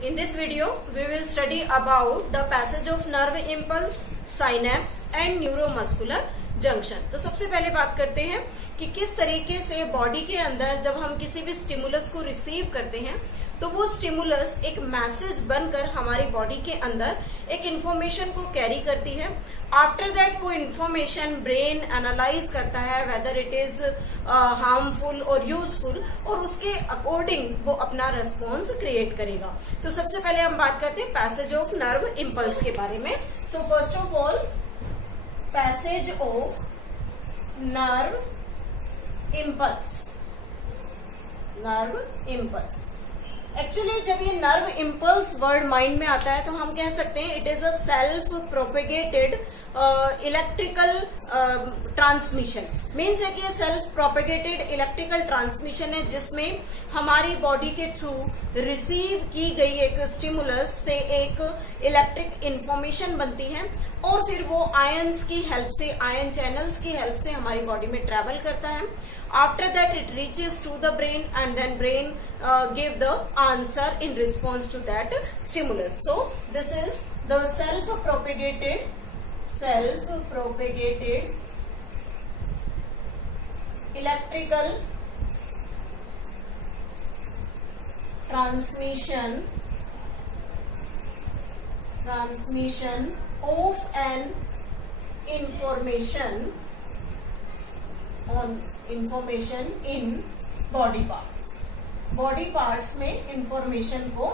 In this video, we will study about the passage of nerve impulse, synapse and neuromuscular junction. तो सबसे पहले बात करते हैं कि किस तरीके से बॉडी के अंदर जब हम किसी भी स्टिमुलस को रिसीव करते हैं तो वो स्टिमुलस एक मैसेज बनकर हमारी बॉडी के अंदर एक इंफॉर्मेशन को कैरी करती है. आफ्टर दैट वो इंफॉर्मेशन ब्रेन एनालाइज करता है वेदर इट इज हार्मफुल और यूजफुल और उसके अकॉर्डिंग वो अपना रेस्पॉन्स क्रिएट करेगा. तो सबसे पहले हम बात करते हैं पैसेज ऑफ नर्व इम्पल्स के बारे में. So first of all passage of nerve impulse. Nerve impulse actually जब ये नर्व इम्पल्स वर्ड माइंड में आता है तो हम कह सकते हैं it is a self propagated electrical transmission. Means है कि ये सेल्फ प्रोपेगेटेड इलेक्ट्रिकल ट्रांसमिशन है जिसमें हमारी बॉडी के थ्रू रिसीव की गई एक स्टिमुलस से एक इलेक्ट्रिक इंफॉर्मेशन बनती है और फिर वो आयंस की हेल्प से, आयन चैनल्स की हेल्प से हमारी बॉडी में ट्रेवल करता है. After that it reaches to the brain and then brain give the answer in response to that stimulus. So this is the self-propagated electrical transmission of an information in body parts. Body parts में information को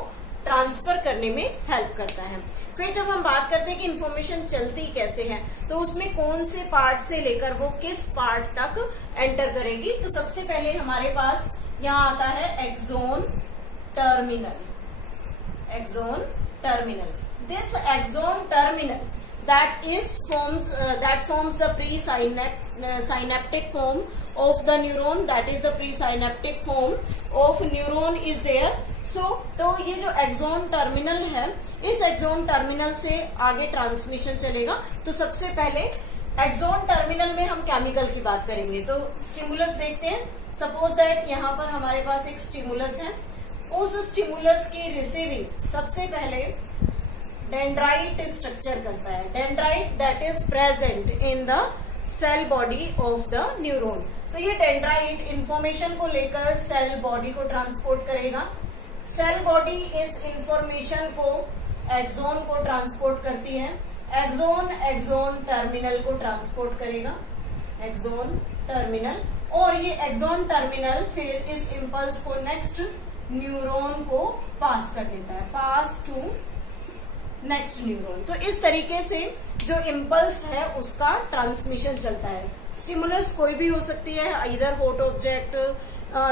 transfer करने में help करता है. फिर जब हम बात करते हैं कि इंफॉर्मेशन चलती कैसे है तो उसमें कौन से पार्ट से लेकर वो किस पार्ट तक एंटर करेगी. तो सबसे पहले हमारे पास यहाँ आता है axon terminal. This axon terminal that forms the presynaptic form of the neuron, that is the presynaptic form of neuron is there. तो ये जो एक्सोन टर्मिनल है इस एक्सोन टर्मिनल से आगे ट्रांसमिशन चलेगा. तो सबसे पहले एक्सोन टर्मिनल में हम केमिकल की बात करेंगे. तो स्टिमुलस देखते हैं. सपोज दैट यहाँ पर हमारे पास एक स्टिमुलस है. उस स्टिमुलस की रिसीविंग सबसे पहले डेंड्राइट स्ट्रक्चर करता है. Dendrite that is present in the cell body of the neuron. तो ये डेंड्राइट इंफॉर्मेशन को लेकर सेल बॉडी को ट्रांसपोर्ट करेगा. सेल बॉडी इस इंफॉर्मेशन को एक्सोन को ट्रांसपोर्ट करती है. एक्सोन टर्मिनल को ट्रांसपोर्ट करेगा. एक्सोन टर्मिनल और ये एक्सोन टर्मिनल फिर इस इम्पल्स को नेक्स्ट न्यूरॉन को पास कर देता है. पास टू नेक्स्ट न्यूरॉन. तो इस तरीके से जो इम्पल्स है उसका ट्रांसमिशन चलता है. स्टिमुलस कोई भी हो सकती है, इधर hot object,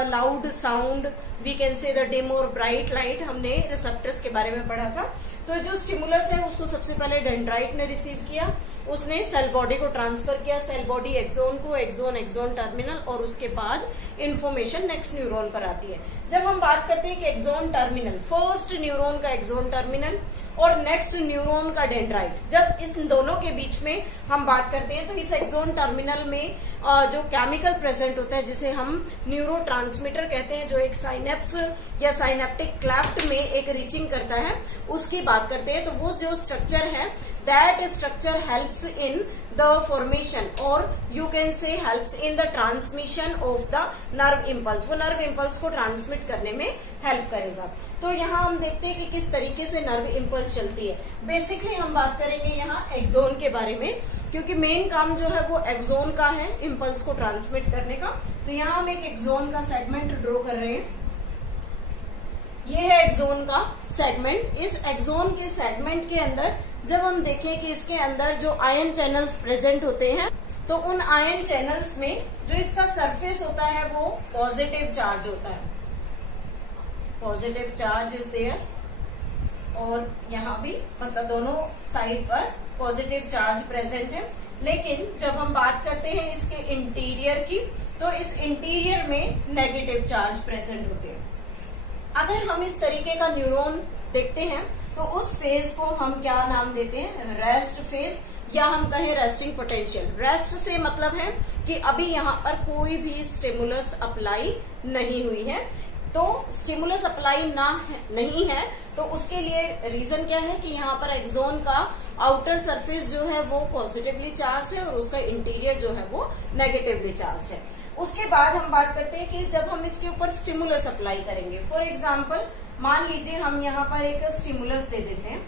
loud sound, we can say the dim और ब्राइट लाइट. हमने रिसेप्टर्स के बारे में पढ़ा था. तो जो स्टिमुलस है उसको सबसे पहले डेंड्राइट ने रिसीव किया, उसने सेल बॉडी को ट्रांसफर किया. सेल बॉडी एक्सोन को, एक्सोन टर्मिनल और उसके बाद इंफॉर्मेशन नेक्स्ट न्यूरॉन पर आती है. जब हम बात करते हैं कि एक्सोन टर्मिनल, फर्स्ट न्यूरॉन का एक्सोन टर्मिनल और नेक्स्ट न्यूरॉन का डेंड्राइट, जब इस दोनों के बीच में हम बात करते हैं तो इस एक्सोन टर्मिनल में जो केमिकल प्रेजेंट होता है जिसे हम न्यूरोट्रांसमीटर कहते हैं, जो एक साइनेप्स या साइनेप्टिक क्लेफ्ट में एक रीचिंग करता है, उसकी बात करते हैं. तो वो जो स्ट्रक्चर है that structure helps in the formation or you can say helps in the transmission of the nerve impulse. वो nerve impulse को ट्रांसमिट करने में हेल्प करेगा. तो यहाँ हम देखते हैं कि किस तरीके से nerve impulse चलती है. बेसिकली हम बात करेंगे यहाँ एक्सोन के बारे में क्योंकि मेन काम जो है वो एक्सोन का है इम्पल्स को ट्रांसमिट करने का. तो यहाँ हम एक एक्सोन का सेगमेंट ड्रॉ कर रहे हैं. ये है एक्सोन का सेगमेंट. इस एक्सोन के सेगमेंट के अंदर जब हम देखें कि इसके अंदर जो आयन चैनल्स प्रेजेंट होते हैं तो उन आयन चैनल्स में जो इसका सरफेस होता है वो पॉजिटिव चार्ज होता है. पॉजिटिव चार्ज इज देयर और यहाँ भी मतलब दोनों साइड पर पॉजिटिव चार्ज प्रेजेंट है. लेकिन जब हम बात करते हैं इसके इंटीरियर की तो इस इंटीरियर में नेगेटिव चार्ज प्रेजेंट होते हैं. अगर हम इस तरीके का न्यूरॉन देखते हैं तो उस फेज को हम क्या नाम देते हैं, रेस्ट फेज या हम कहें रेस्टिंग पोटेंशियल. रेस्ट से मतलब है कि अभी यहाँ पर कोई भी स्टिमुलस अप्लाई नहीं हुई है. तो स्टिमुलस अप्लाई नहीं है, तो उसके लिए रीजन क्या है कि यहाँ पर एक्सोन का आउटर सरफेस जो है वो पॉजिटिवली चार्ज है और उसका इंटीरियर जो है वो नेगेटिवली चार्ज है। उसके बाद हम बात करते हैं कि जब हम इसके ऊपर स्टिमुलस अप्लाई करेंगे, फॉर एग्जाम्पल मान लीजिए हम यहाँ पर एक स्टिमुलस दे देते हैं,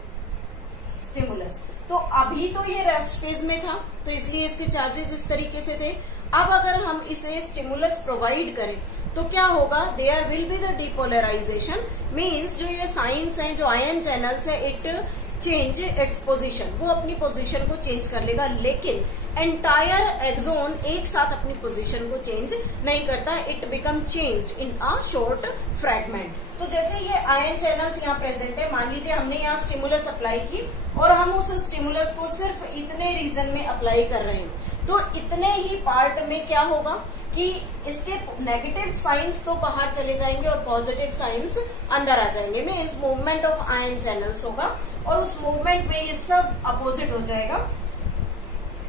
स्टिमुलस, तो अभी तो ये रेस्ट फेज में था तो इसलिए इसके चार्जेस इस तरीके से थे। अब अगर हम इसे स्टिमुलस प्रोवाइड करें तो क्या होगा, there will be the depolarisation, means जो ये साइंस है, जो आयन चैनल्स है, इट चेंज इट्स पोजीशन, वो अपनी पोजीशन को चेंज कर लेगा, लेकिन एंटायर एक्सोन एक साथ अपनी पोजीशन को चेंज नहीं करता, it become changed in a short fragment. तो जैसे ये आयन चैनल्स यहाँ प्रेजेंट है, मान लीजिए हमने यहाँ स्टिमुलस अप्लाई की और हम उस स्टिमुलस को सिर्फ इतने रीजन में अप्लाई कर रहे हैं, तो इतने ही पार्ट में क्या होगा कि इसके नेगेटिव साइंस तो बाहर चले जाएंगे और पॉजिटिव साइंस अंदर आ जाएंगे, means movement of ion channels होगा और उस मूवमेंट में ये सब अपोजिट हो जाएगा,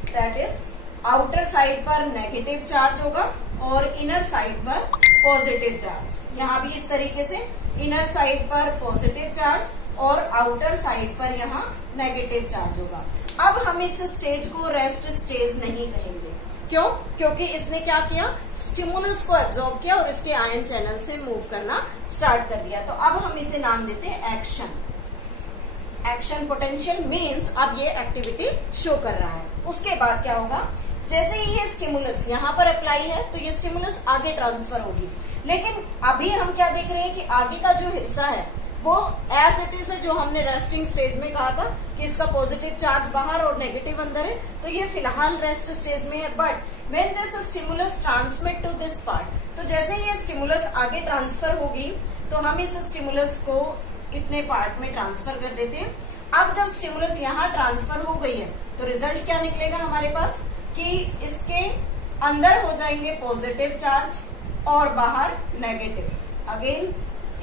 दैट इज आउटर साइड पर नेगेटिव चार्ज होगा और इनर साइड पर पॉजिटिव चार्ज। यहाँ भी इस तरीके से इनर साइड पर पॉजिटिव चार्ज और आउटर साइड पर यहाँ नेगेटिव चार्ज होगा। अब हम इस स्टेज को रेस्ट स्टेज नहीं कहेंगे, क्यों? क्योंकि इसने क्या किया, स्टिमुलस को एब्जॉर्ब किया और इसके आयन चैनल से मूव करना स्टार्ट कर दिया। तो अब हम इसे नाम देते हैं एक्शन। एक्शन पोटेंशियल मीन्स अब ये एक्टिविटी शो कर रहा है। उसके बाद क्या होगा, जैसे ही ये स्टिमुलस यहाँ पर अप्लाई है तो ये स्टिमुलस आगे ट्रांसफर होगी, लेकिन अभी हम क्या देख रहे हैं कि आगे का जो हिस्सा है वो एज इट इज है, जो हमने रेस्टिंग स्टेज में कहा था कि इसका पॉजिटिव चार्ज बाहर और नेगेटिव अंदर है, तो ये फिलहाल रेस्ट स्टेज में है। But when this stimulus transmit to this part, तो जैसे ये स्टिमुलस आगे ट्रांसफर होगी तो हम इस स्टिमुलस को इतने पार्ट में ट्रांसफर कर देते हैं। अब जब स्टिमुलस यहाँ ट्रांसफर हो गई है तो रिजल्ट क्या निकलेगा हमारे पास कि इसके अंदर हो जाएंगे पॉजिटिव चार्ज और बाहर negative, again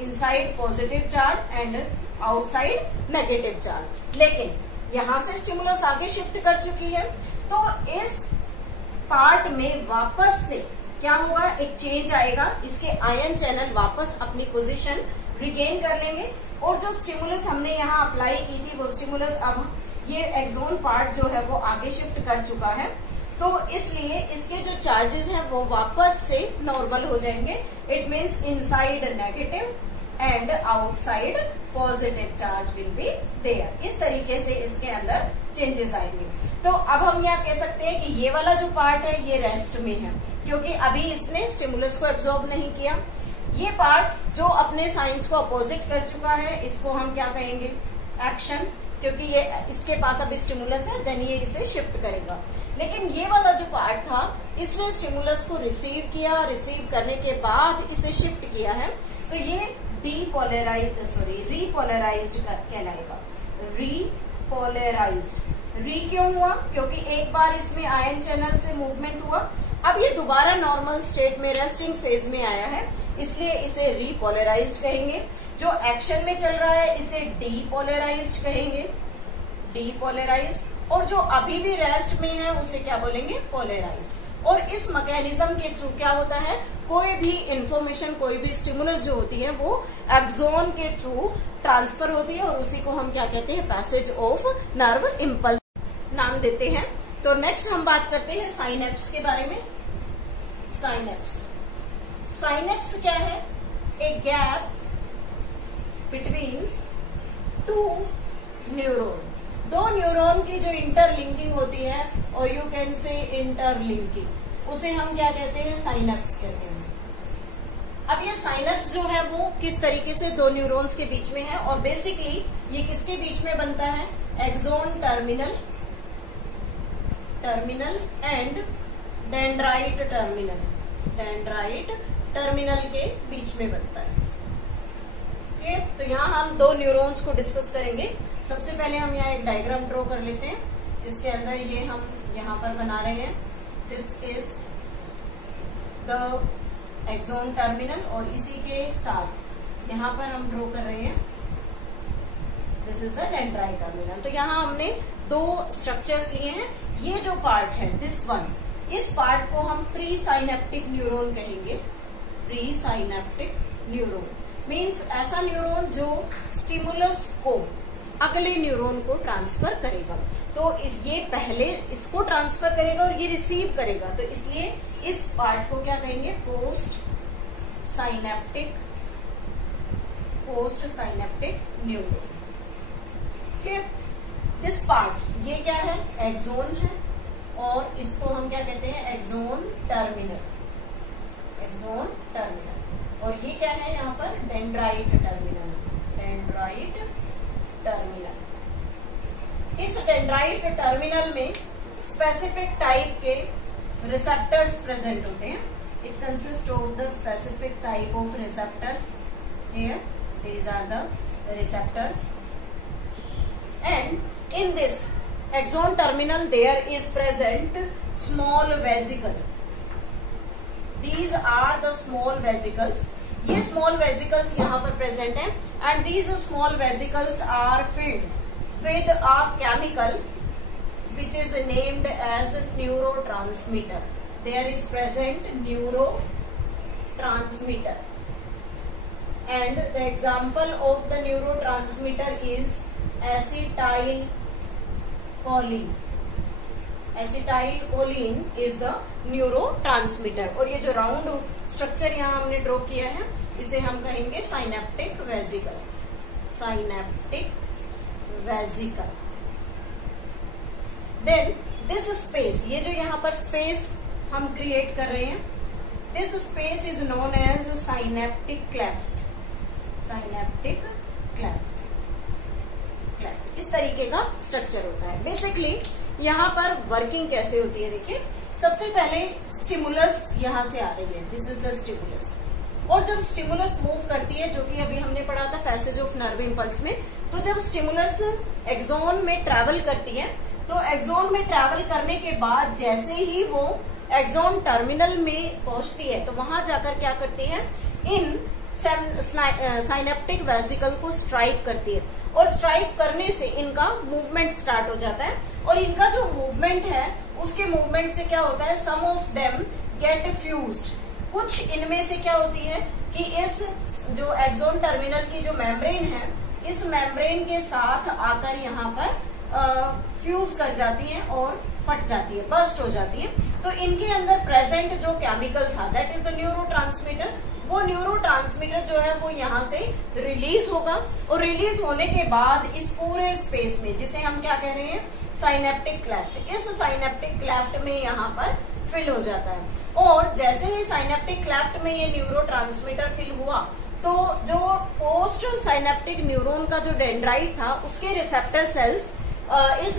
inside positive charge and outside negative charge. लेकिन यहाँ से स्टिमुलस आगे शिफ्ट कर चुकी है तो इस पार्ट में वापस से क्या होगा, एक चेंज आएगा, इसके आयन चैनल वापस अपनी पोजीशन रिगेन कर लेंगे और जो स्टिमुलस हमने यहाँ अप्लाई की थी वो स्टिमुलस अब ये एक्सोन पार्ट जो है वो आगे शिफ्ट कर चुका है, तो इसलिए इसके जो चार्जेस हैं वो वापस से नॉर्मल हो जाएंगे। It means inside negative and outside positive charge will be there. इस तरीके से इसके अंदर चेंजेस आएंगे। तो अब हम यहाँ कह सकते हैं कि ये वाला जो पार्ट है ये रेस्ट में है, क्योंकि अभी इसने स्टिमुलस को एब्जॉर्ब नहीं किया। ये पार्ट जो अपने साइंस को अपोजिट कर चुका है, इसको हम क्या कहेंगे, एक्शन, क्योंकि ये इसके पास अभी स्टिमुलस है, देन ये इसे शिफ्ट करेगा। लेकिन ये वाला जो पार्ट था, इसने स्टिमुलस को रिसीव किया, रिसीव करने के बाद इसे शिफ्ट किया है, तो ये रिपोलराइज्ड कहलाएगा। रिपोलराइज्ड, री क्यों हुआ, क्योंकि एक बार इसमें आयन चैनल से मूवमेंट हुआ, अब ये दोबारा नॉर्मल स्टेट में रेस्टिंग फेज में आया है, इसलिए इसे रिपोलराइज्ड कहेंगे। जो एक्शन में चल रहा है इसे डीपोलराइज्ड कहेंगे, डीपोलराइज्ड। और जो अभी भी रेस्ट में है उसे क्या बोलेंगे, पोलराइज्ड। और इस मैकेनिज्म के थ्रू क्या होता है, कोई भी इंफॉर्मेशन, कोई भी स्टिमुलस जो होती है वो एक्सोन के थ्रू ट्रांसफर होती है और उसी को हम क्या कहते हैं, पैसेज ऑफ नर्व इम्पल्स नाम देते हैं। तो नेक्स्ट हम बात करते हैं साइनेप्स के बारे में। साइनेप्स, साइनेप्स क्या है, a gap between two neuron, दो न्यूरॉन की जो इंटरलिंकिंग होती है, और यू कैन से इंटरलिंकिंग, उसे हम क्या कहते हैं, साइनेप्स कहते हैं। अब ये साइनेप्स जो है वो किस तरीके से दो न्यूरॉन्स के बीच में है, और बेसिकली ये किसके बीच में बनता है, axon terminal, terminal and dendrite terminal, dendrite terminal के बीच में बनता है। ठीक, तो यहाँ हम दो न्यूरॉन्स को डिस्कस करेंगे। सबसे पहले हम यहाँ एक डायग्राम ड्रॉ कर लेते हैं, जिसके अंदर ये हम यहाँ पर बना रहे हैं, this is the axon terminal, और इसी के साथ यहाँ पर हम ड्रॉ कर रहे हैं, this is the dendrite terminal. तो यहाँ हमने दो स्ट्रक्चर्स लिए हैं। ये जो पार्ट है, दिस वन, इस पार्ट को हम प्री साइनेप्टिक न्यूरॉन कहेंगे, प्री साइनेप्टिक न्यूरॉन मीन्स ऐसा न्यूरॉन जो स्टिमुलस को अगले न्यूरॉन को ट्रांसफर करेगा। तो ये पहले इसको ट्रांसफर करेगा और ये रिसीव करेगा, तो इसलिए इस पार्ट को क्या कहेंगे, post synaptic neuron. Clear? This part ये क्या है, एक्सोन है, और इसको हम क्या कहते हैं, एक्सोन टर्मिनल। और ये क्या है यहाँ पर, डेंड्राइट टर्मिनल। इस डेंड्राइट टर्मिनल में स्पेसिफिक टाइप के रिसेप्टर्स प्रेजेंट होते हैं। It consist of the specific type of receptors. Here these are the receptors, and in this axon terminal there is present small vesicle. These are the small vesicles. ये small vesicles यहाँ पर present हैं, and these small vesicles are filled with a chemical which is named as neurotransmitter. There is present neurotransmitter, and the example of the neurotransmitter is acetylcholine. Acetylcholine is the neurotransmitter. और ये जो round structure यहाँ हमने draw किया है, इसे हम कहेंगे synaptic vesicle. Then this space, ये जो यहाँ पर स्पेस हम क्रिएट कर रहे हैं, this space is known as synaptic cleft. इस तरीके का स्ट्रक्चर होता है। बेसिकली यहाँ पर वर्किंग कैसे होती है, देखिए सबसे पहले स्टिमुलस यहाँ से आ रही है, दिस इज द स्टिमुलस, और जब स्टिमुलस मूव करती है, जो कि अभी हमने पढ़ा था पैसेज ऑफ नर्व इम्पल्स में, तो जब स्टिमुलस एक्सोन में ट्रेवल करती है, तो एक्सोन में ट्रेवल करने के बाद जैसे ही वो एक्सोन टर्मिनल में पहुंचती है, तो वहां जाकर क्या करती है, इन साइनेप्टिक वेसिकल को स्ट्राइक करती है, और स्ट्राइक करने से इनका मूवमेंट स्टार्ट हो जाता है। और इनका जो मूवमेंट है, उसके मूवमेंट से क्या होता है, सम ऑफ देम गेट फ्यूज्ड। कुछ इनमें से क्या होती है कि इस जो एक्सोन टर्मिनल की जो मेम्ब्रेन है, इस मेम्ब्रेन के साथ आकर यहाँ पर फ्यूज कर जाती है और फट जाती है, बस्ट हो जाती है। तो इनके अंदर प्रेजेंट जो केमिकल था, दैट इज द न्यूरोट्रांसमीटर, वो न्यूरोट्रांसमीटर जो है वो यहाँ से रिलीज होगा, और रिलीज होने के बाद इस पूरे स्पेस में, जिसे हम क्या कह रहे हैं, साइनेप्टिक क्लेफ्ट, इस साइनेप्टिक क्लेफ्ट में यहाँ पर फिल हो जाता है। और जैसे ही साइनेप्टिक क्लेफ्ट में ये न्यूरोट्रांसमीटर फिल हुआ, तो जो पोस्ट साइनेप्टिक न्यूरॉन का जो डेंड्राइट था, उसके रिसेप्टर सेल्स इस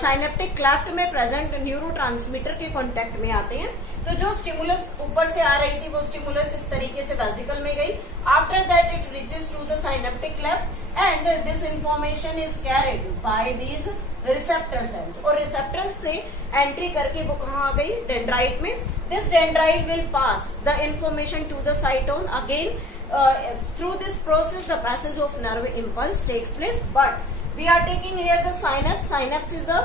साइनेप्टिक क्लेफ्ट में प्रेजेंट न्यूरोट्रांसमीटर के कांटेक्ट में आते हैं। तो जो स्टिमुलस ऊपर से आ रही थी, वो स्टिमुलस इस तरीके से वेसिकल में गई। After that it reaches to the synaptic cleft and this information is carried by these receptor cells, और रिसेप्टर से एंट्री करके वो कहाँ आ गई, डेंड्राइट में। This dendrite will pass the information to the cyton. Again through this process the passage of nerve impulse takes place, but we are taking here the synapse. Synapse is the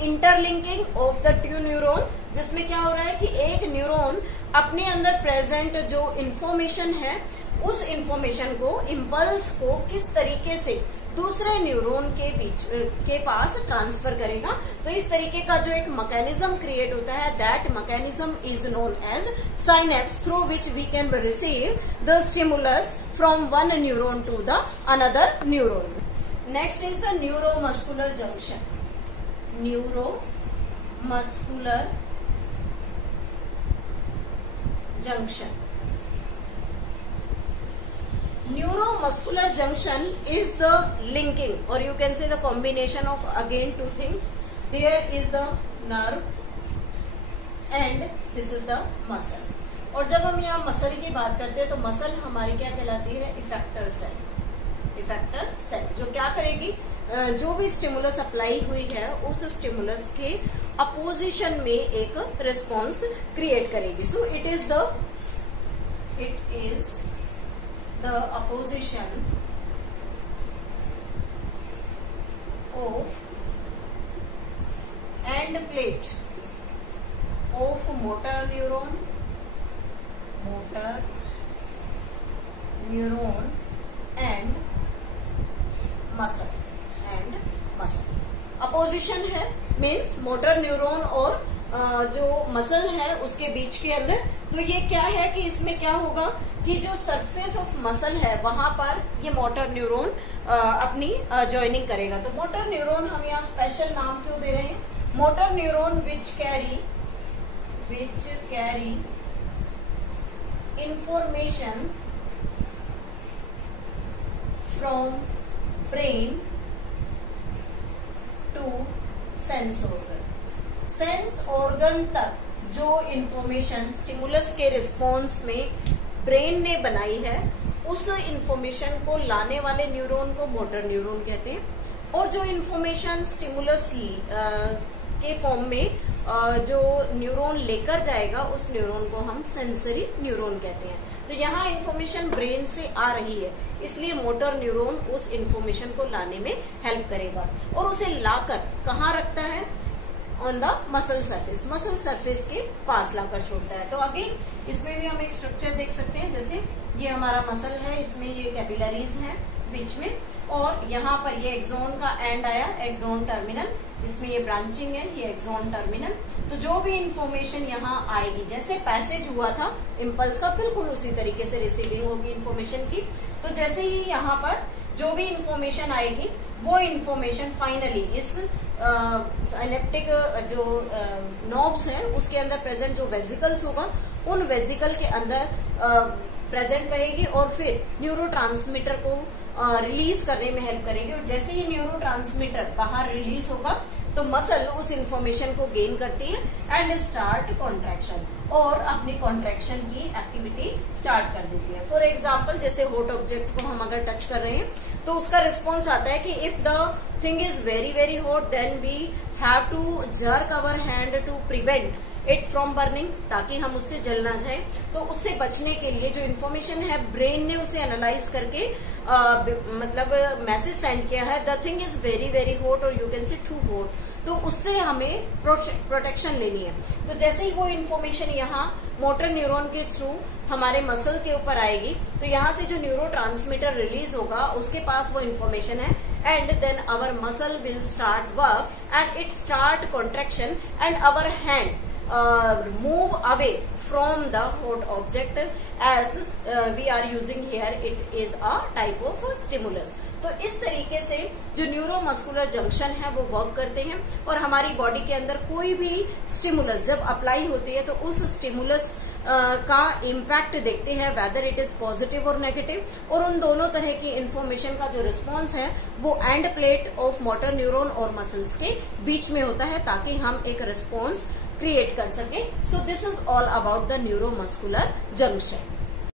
interlinking of the two neuron, जिसमें क्या हो रहा है कि एक neuron अपने अंदर present जो इंफॉर्मेशन है, उस इंफॉर्मेशन को, इम्पल्स को किस तरीके से दूसरे न्यूरॉन के पास ट्रांसफर करेगा। तो इस तरीके का जो एक मैकेनिज्म क्रिएट होता है, that mechanism is known as synapse, through which we can receive the stimulus from one neuron to the another neuron. Next is the neuromuscular junction. Neuromuscular junction, neuromuscular junction is the linking, or you can say the combination of again two things. There is the nerve and this is the muscle. और जब हम यहाँ muscle की बात करते हैं, तो muscle हमारी क्या कहलाती है, इफेक्टर सेल, जो क्या करेगी, जो भी स्टिमुलस अप्लाई हुई है, उस स्टिमुलस के अपोजिशन में एक रिस्पॉन्स क्रिएट करेगी। So it is the opposition of end plate of motor neuron motor neuron and muscle opposition है, मीन्स मोटर न्यूरॉन और जो मसल है उसके बीच के अंदर। तो ये क्या है कि इसमें क्या होगा कि जो सरफेस ऑफ मसल है वहां पर ये मोटर न्यूरॉन अपनी ज्वाइनिंग करेगा। तो मोटर न्यूरॉन हम यहाँ स्पेशल नाम क्यों दे रहे हैं? Motor neuron which carry information from brain to sense organ. Sense organ तक जो इंफॉर्मेशन स्टिमुलस के रिस्पॉन्स में ब्रेन ने बनाई है, उस इंफॉर्मेशन को लाने वाले न्यूरॉन को मोटर न्यूरॉन कहते हैं। और जो इंफॉर्मेशन स्टिमुलस के फॉर्म में जो न्यूरॉन लेकर जाएगा, उस न्यूरॉन को हम सेंसरी न्यूरॉन कहते हैं। तो यहाँ इंफॉर्मेशन ब्रेन से आ रही है, इसलिए मोटर न्यूरॉन उस इंफॉर्मेशन को लाने में हेल्प करेगा और उसे लाकर कहाँ रखता है? ऑन द मसल सरफेस के पास लाकर छोड़ता है। तो अगेन इसमें भी हम एक स्ट्रक्चर देख सकते हैं, जैसे ये हमारा मसल है, इसमें ये कैपिलरीज है बीच में, और यहाँ पर ये एक्सोन का एंड आया, एक्सोन टर्मिनल, इसमें ये ब्रांचिंग है, ये एक्सोन टर्मिनल। तो जो भी इंफॉर्मेशन यहाँ आएगी, जैसे पैसेज हुआ था इम्पल्स का, बिल्कुल उसी तरीके से रिसीविंग होगी इंफॉर्मेशन की। तो जैसे ही यहाँ पर जो भी इंफॉर्मेशन आएगी, वो इंफॉर्मेशन फाइनली इस साइनेप्टिक जो नोब्स है उसके अंदर प्रेजेंट जो वेजिकल्स होगा, उन वेजिकल के अंदर प्रेजेंट रहेगी और फिर न्यूरोट्रांसमीटर को रिलीज करने में हेल्प करेगी। और जैसे ही न्यूरोट्रांसमीटर बाहर रिलीज होगा तो मसल उस इंफॉर्मेशन को गेन करती है एंड स्टार्ट कॉन्ट्रैक्शन, और अपनी कॉन्ट्रैक्शन की एक्टिविटी स्टार्ट कर देती है। फॉर एग्जाम्पल, जैसे हॉट ऑब्जेक्ट को हम अगर टच कर रहे हैं तो उसका रिस्पॉन्स आता है कि if the thing is very very hot then we have to jerk our hand to prevent it from burning, ताकि हम उससे जल ना जाए। तो उससे बचने के लिए जो इन्फॉर्मेशन है, ब्रेन ने उसे एनालाइज करके मतलब मैसेज सेंड किया है, the thing is very very hot और you can say too hot, तो उससे हमें प्रोटेक्शन लेनी है। तो जैसे ही वो इन्फॉर्मेशन यहाँ मोटर न्यूरॉन के थ्रू हमारे मसल के ऊपर आएगी, तो यहाँ से जो न्यूरोट्रांसमीटर रिलीज होगा उसके पास वो इन्फॉर्मेशन है, and then our muscle will start work and it start contraction and our hand move away from the hot object as we are using here, it is a type of stimulus। तो इस तरीके से जो neuromuscular junction है वो work करते हैं, और हमारी बॉडी के अंदर कोई भी स्टिमुलस जब अप्लाई होती है तो उस स्टिमुलस का इम्पैक्ट देखते हैं, वेदर इट इज पॉजिटिव और नेगेटिव, और उन दोनों तरह की इंफॉर्मेशन का जो रिस्पॉन्स है वो end plate of motor neuron और मसल्स के बीच में होता है, ताकि हम एक रिस्पॉन्स क्रिएट कर सके। So this is all about the neuromuscular junction.